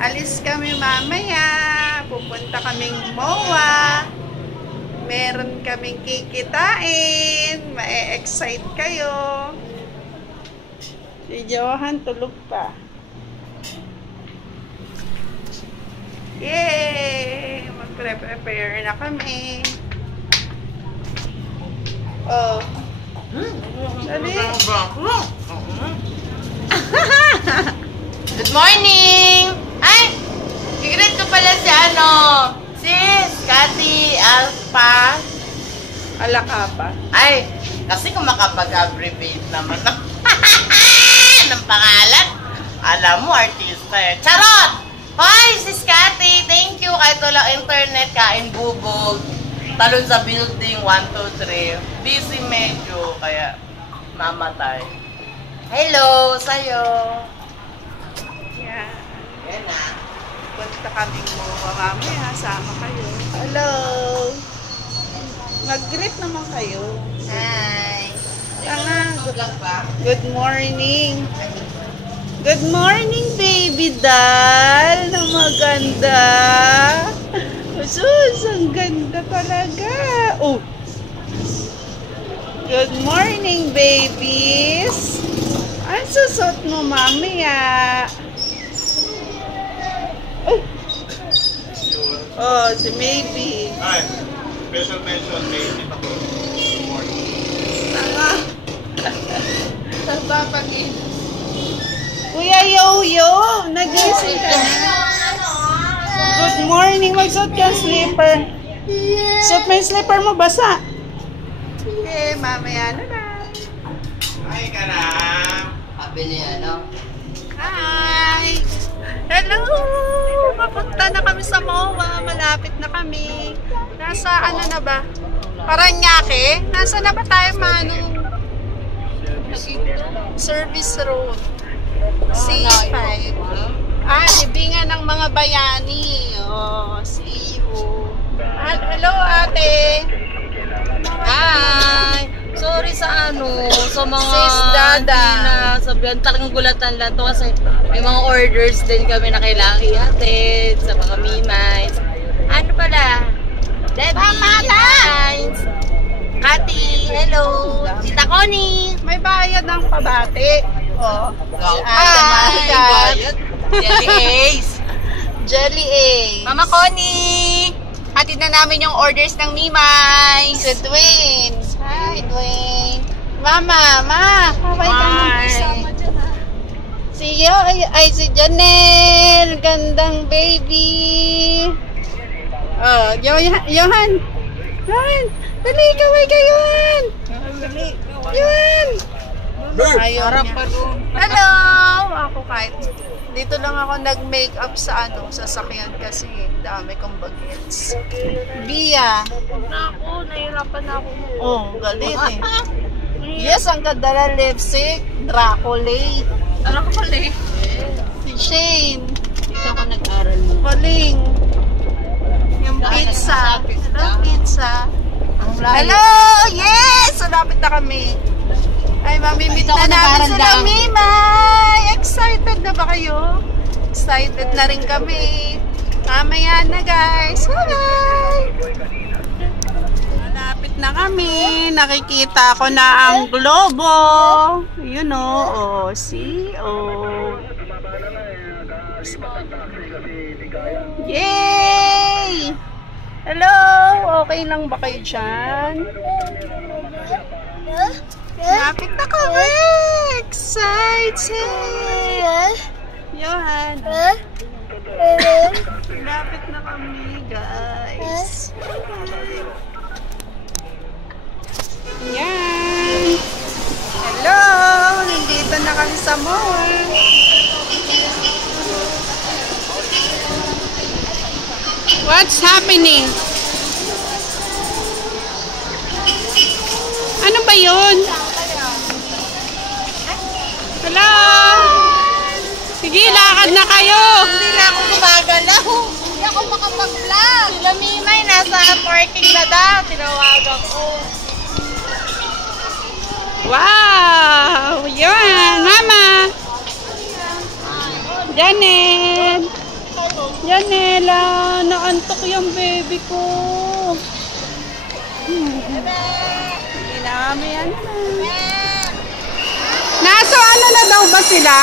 Alis kami mamaya. Pupunta kaming MOA. Meron kaming kikitain. Ma-excite kayo. Si Johan tulog pa. Yay! Magpre-prepare na kami. Oh. Dali. Good morning! Ay! Gigreet ko pala si Sis, Cathy, Alpha. Alakapa. Ay, kasi kung makapag-abbreviate naman ng pangalan. Alam mo, artista eh. Charot! Hi, Sis Cathy! Thank you! Kahit walang internet, kain bubog. Talon sa building, 1, 2, 3. Busy medyo, kaya mamatay. Hello, sa'yo. Yeah. Yan na. Punta kaming MOA mamaya. Sama kayo. Hello! Mag-greet naman kayo. Hi. Tanga. Good morning. Good morning, baby doll. Na maganda. Sus, ang ganda talaga. Oh. Good morning, babies. Ang susot mo, mamaya. Oh, si Maybe. Hi. Special mention, Maybe ako. Good morning. Tanga. Nagpapagin. Kuya Yo-Yo, nagising ka na. Good morning. Magsuot ka slipper. Suot mo yung slipper mo, basa. Okay, mamaya na na. Hi ka na. Sabi niya, Hi! Hello! Papunta na kami sa MOA. Malapit na kami. Nasa ano na ba? Paranaque? Nasa na ba tayo, Manu? Service Road. C5. Libingan ng mga bayani. Oh, see you. Hello, ate. Hi! Sorry sa sa mga Sis Dada. sabihan talagang gulatan lang to kasi may mga orders din kami na kailangan ihatid sa mga mimays. Ano pala? Debbie! Hi! Cathy! Hello! Tita Connie! May bayad ng pabati. Oh. Hi! Jelly Ace! Jelly Ace. Mama Connie! Hatid na namin yung orders ng mimays! Si Dwayne. Hi, Dwayne. Mama, kaway ka ng kasama dyan, ha? Si Janelle. Gandang baby. Oh, Johan. Dali, kaway ka, Johan. Johan. Ayaw niya. Hello! Ako kahit dito lang ako nag-makeup sa sasakyan kasi dami kong bagets. Bia. Naku, nahirapan ako. Oh, galit eh. Yes, ang ganda lipstick. Dracula. Ano ka pala eh? Si Shane. Dito ako nag-aral mo. Paling. Yung pizza. Hello, pizza. Hello! Yes! Malapit na kami. Ay, mamimit na namin sila, Mimay! Excited na ba kayo? Excited na rin kami. Mamaya na, guys. Bye! Malapit na kami. Nakikita ko na ang globo. You know. Oh, see? Oh. Yay! Hello! Okay lang ba kayo dyan? Malapit na kami! Excited! Johan! Malapit na kami, guys. Yan! Hello! Nandito na kami sa mall. What's happening? Ano ba yun? Hello? Sige, lakad na kayo. Hindi na ako gumagalaw. Hindi ako makapag-vlog. Sila Mimay, nasa parking na daw. Tinawagan ko. Wow! Yun! Mama! Janet! Janela, naantok yung baby ko. Ginami yan. Nasa ano na daw ba sila?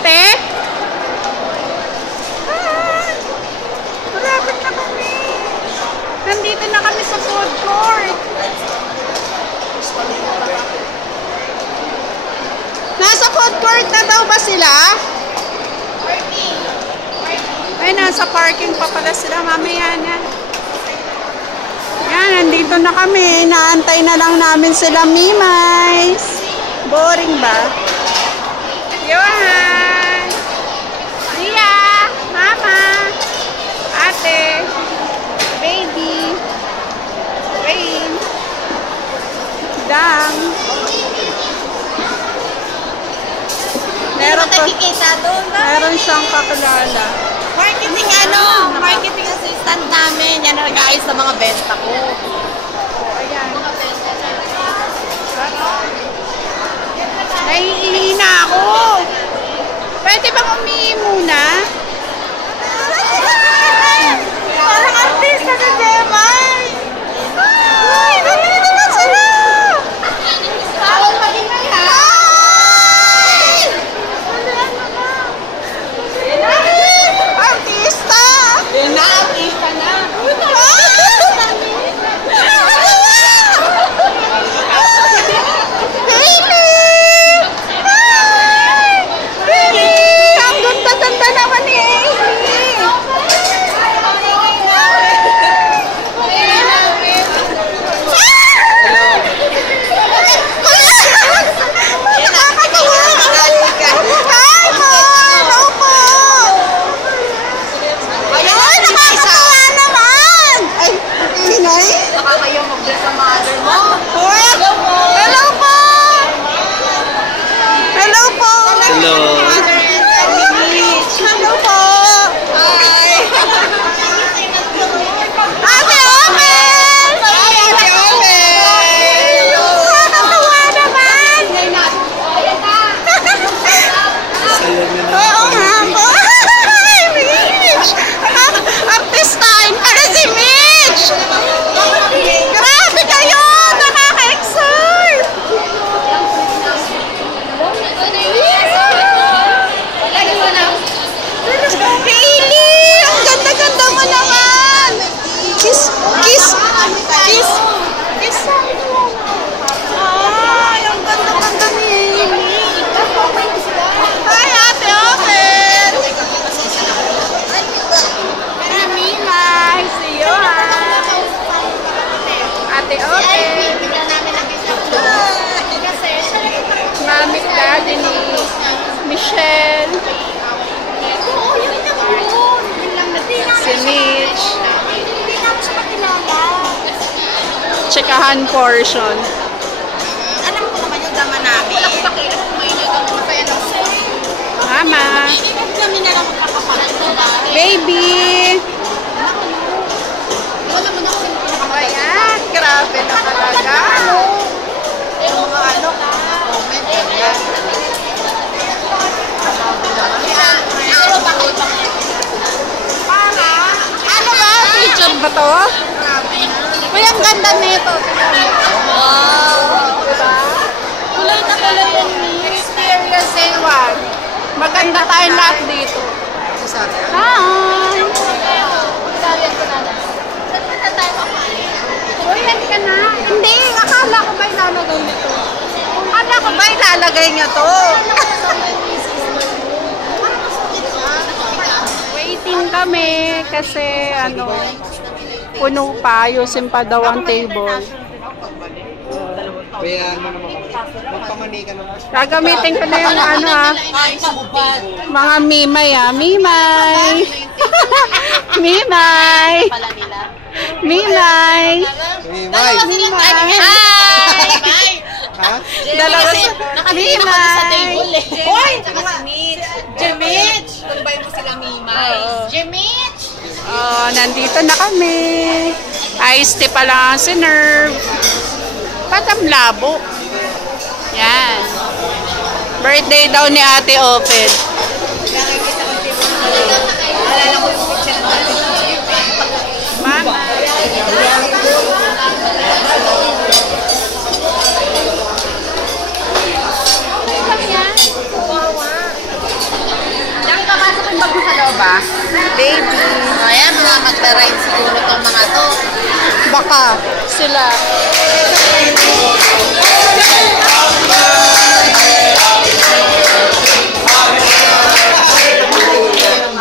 Te? Malapit na kami. Nandito na kami sa food court. Nasa food court na daw ba sila? Ay, nasa parking pa pala sila. Mamaya na. Yan, nandito na kami. Naantay na lang namin sila, Mimays. Boring ba? Yohan! Ria! Mama! Ate! Baby! Rain! Dang! Meron siyang kakilala. Marketing marketing assistant namin. Yan ang nag-aayos sa mga benta ko. Ayan. Naiihi na ako. Pwede bang umihi muna? Parang artista sa Demay. Ay, nandito na sila. Parang maging na yan. Artista! Yan na, artista na. Ang ganda-ganda naman ni Amy! Nakakatawa! Hi po! Hello po! Ay, nakakatawa naman! Ay, inay? Nakakayaw mag-bless sa mother mo. Hello po! Hello po! Hello po! Hello. Hello po! Hi! Ate Omen! Ate Omen! Nakakatawa naman! Oo nga po! Ay, Mitch! Artistahin para si Mitch! Grabe kayo! Nakaka-excite! Hailey! Ang ganda-ganda mo naman! Kiss! Kiss! Kiss! Kiss! Ay, ang ganda-ganda ni Hailey! Hi, Ate Open! Mima! See you, ha! Ate Open! Mami, Daddy ni Michelle! Si Mitch. Tsekahan portion. Alam ko naman yung dama namin. Mama. Kami na lang magkakapalit. Baby. Ayan. Grabe na talaga. Ano ba? Picture ba to? Uy, ang ganda nito. Wow. Diba? Kulay na kulay yan. Experience day one. Maganda tayong lahat dito. Hi! Uy, hindi ka na. Hindi, akala ko ba ilalagay nito? Akala ko ba ilalagay niya to? Waiting kami kasi puno pa. Ayusin pa daw ang table. Kaya ano naman magpamani ka naman. Gagamitin ko na yung mga mimay Mimay! Mimay! Mimay! Mimay! Hi! Ha? Dalawa Nakatira kami sa table eh. Hoy! Jemich! Tumbay mo sila Mimay. Jemich! Oh, nandito na kami. Iced tea pa lang si Nerve. Patam labo. Yan. Birthday daw ni Ate Open. ba? Baby. Ayan, mga magra-ride siguro tong mga to. Baka sila.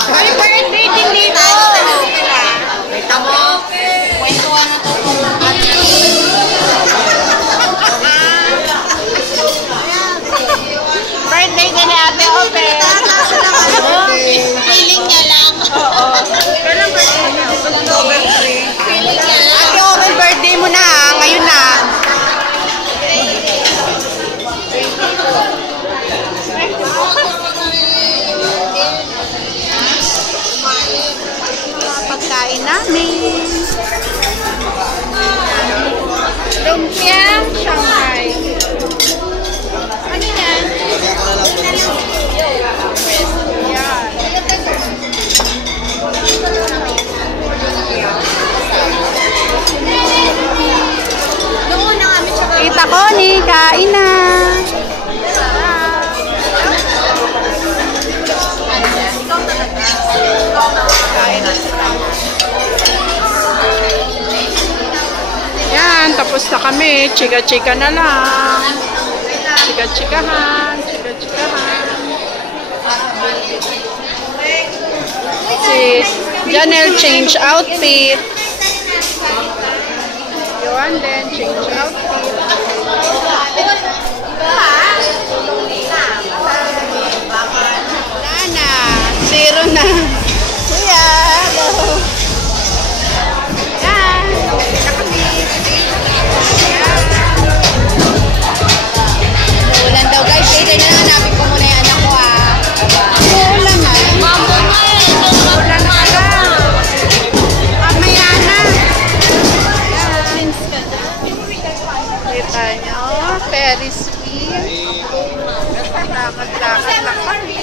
Ay, birthday din dito. Kita mo, kwentuhan na to kung Birthday din ni Ate Ope. feeling niya lang. Oo. Kailan birthday niya? Feeling niya lang. Ate Ope, birthday mo na ha. Ngayon na. Pagkain namin. Lumpia Shanghai. Ano yan? Kita ko ni, kain na. Yan, tapos na kami. Chika-chika na lang. Chika-chikahan. Chika-chikahan. Si Janelle change outfit. Yun din, change outfit. Wala na. Zero na. Kuya, hello. Yan. Ulan daw guys. Later na lang hanapin ko muna yung anak ko Ulan na. Mambo na eh. Ulan na lang. Mamaya na. Kita nyo. Ferris wheel. Lakad-lakad lang kami.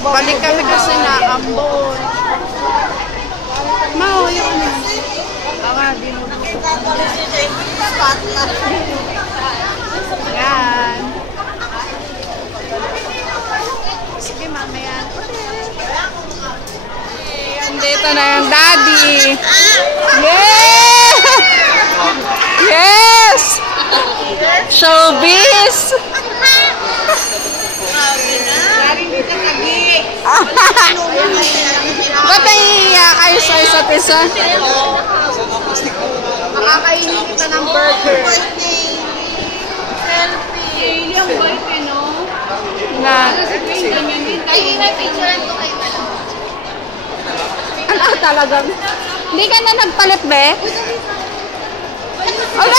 Balik kami kasi na Ambon. Mao, yung ano. Yan. Sige, mamaya. Andito na yung daddy. Yes! Yes! Showbiz! Ba't naiiyak kayo sa isa't isa? Makakainin kita ng burger. Selfie. Yung boyfriend, no? Na. Ay, may picturean ko kayo pala. Ano talagang? Hindi ka na nagpalit, be? Ano?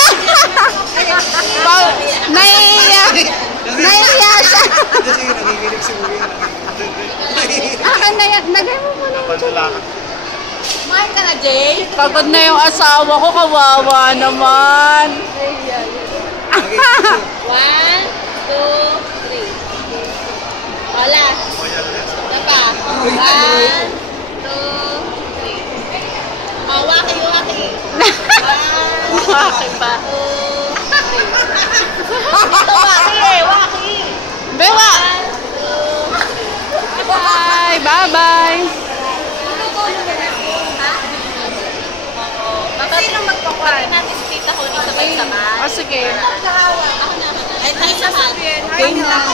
Naiiyak. Naiiyak siya. Kasi nagiginig si Kuya. Akin na yan. Nagay mo muna. Kumain ka na, Jay? Pagod na yung asawa ko. Kawawa naman. 1, 2, 3. Wala. Wala pa. 1, 2, 3. Waki. Waki pa. Ito waki eh, waki. Bewa. Bye. Bye-bye. Sino magpakuha? Natin si Tita Honey sabay-sabay. O sige. Ay, tayo sa hati. Game na.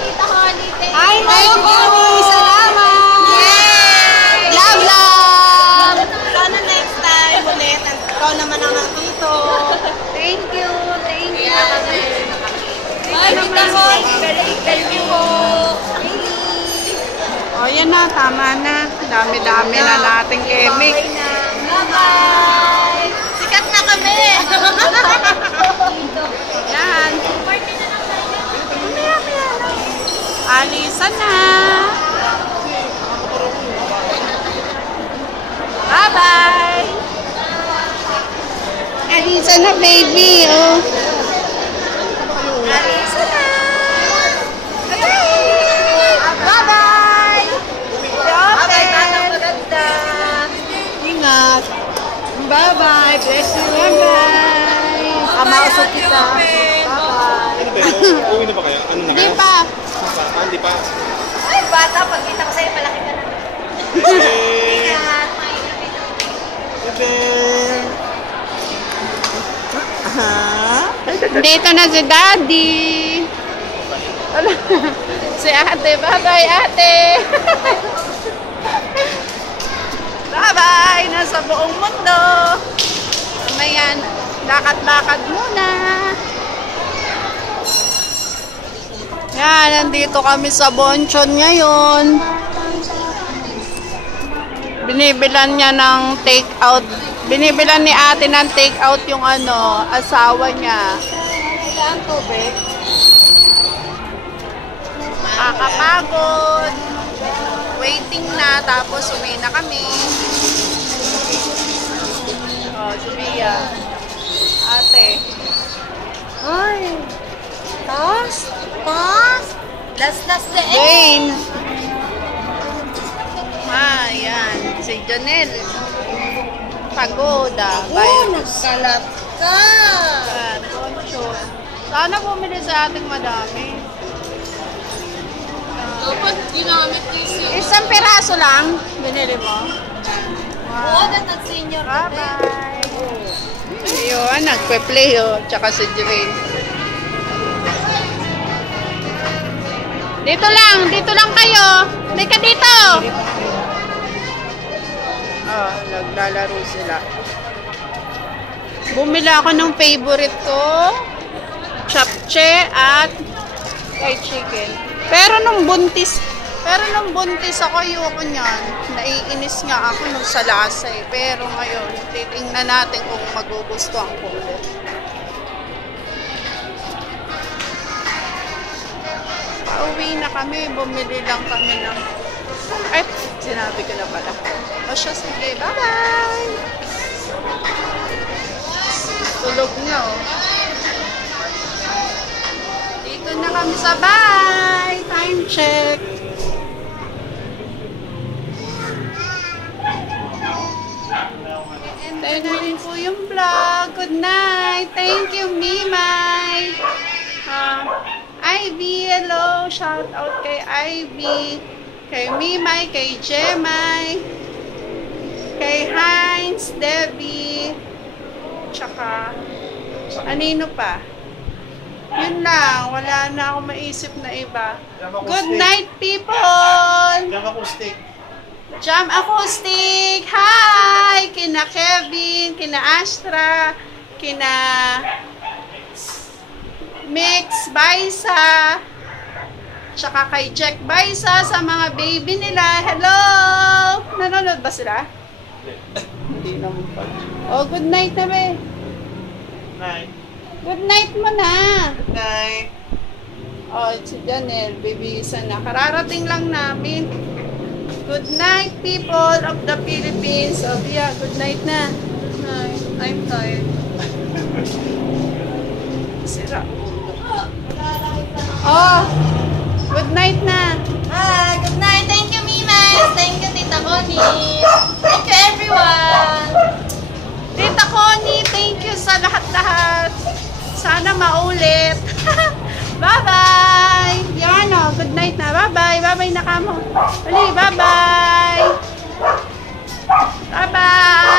Tita Honey, Hi, Honey. Salamat. Yay! Love. Sana next time ulit. Ikaw naman ang nandito. Thank you. Bye, Tita Honey. Thank you po. O, yan na. Tama na. Dami-dami na nating kemik. Bye-bye. Sikat na kami. Yan. Alisan na. Bye-bye. Alisan na, baby. Oh. Alisan na. Bye-bye. Bye-bye. Ingat. Bye-bye. Bless you. Bye-bye. Baka mausok kita. Ano ba? Uwi na ba kayo? Ano na Hindi kayo? pa. Hindi pa. Ay, bata, pagkita ko sa'yo, malaki ka na. Hey! Dito na si Daddy. Si ate. Bye-bye, ate. Bye-bye. Nasa buong mundo. Mayan. Lakad-lakad muna. Yan, nandito kami sa Bonchon ngayon. Binibilan niya ng take-out. Binibilan ni ate ng take-out yung asawa niya. Saan tubig? Nakakapagod. Waiting na, tapos uwi na kami. Oh, Sophia. Ate. Ay. Tas? Last the end. Jane. Yan. Si Jonel. Pagoda. Nagkalat ka. Bonchon. Sana bumili sa ating madami. Dapat ginamit yung Isang piraso lang. Binili mo. Oo, nag-senior ka. Bye-bye. Ayun, nagpe-play tsaka si Jane. Dito lang kayo. Hindi ka dito. Naglalaro sila. Bumili ako ng favorite ko. Chapche at fried chicken. Pero nung buntis ako, ayoko niyan. Naiinis nga ako nung sa lasa eh. Pero ngayon, titingnan natin kung magugustuhan ko ulit. Pauwi na kami, bumili lang kami ng... Ay, sinabi ko na pala. O siya, sige, bye-bye! Tulog na, oh. Dito na kami sa bye! Time check! And then na rin po yung vlog. Good night! Thank you, Mimay! Ivy, hello! Shout out kay Ivy, kay Mimay, kay Jemay, kay Heinz, Debbie, tsaka anino pa. Yun lang, wala na ako maisip na iba. Good night, people! Jam acoustic. Jam Acoustic! Hi! Kina Kevin, kina Astra, kina Mix Baisa, tsaka kay Jack Baisa, sa mga baby nila. Hello! Nanonood ba sila? Hindi naman pa. Oh, good night na be. Night. Good night mo na. Good night. Oh, si Janelle, bibisa na. Kararating lang namin. Good night, people of the Philippines. Oh, yeah, good night na. Good night. I'm tired. Sira. Oh, good night na. Hi, good night. Thank you, Mimas. Thank you, Tita Connie. Thank you, everyone. Tita Connie, thank you sa lahat-lahat. Sana maulit. Bye-bye. Yan o, good night na. Bye-bye. Bye-bye na kamo. Uli, bye-bye. Bye-bye.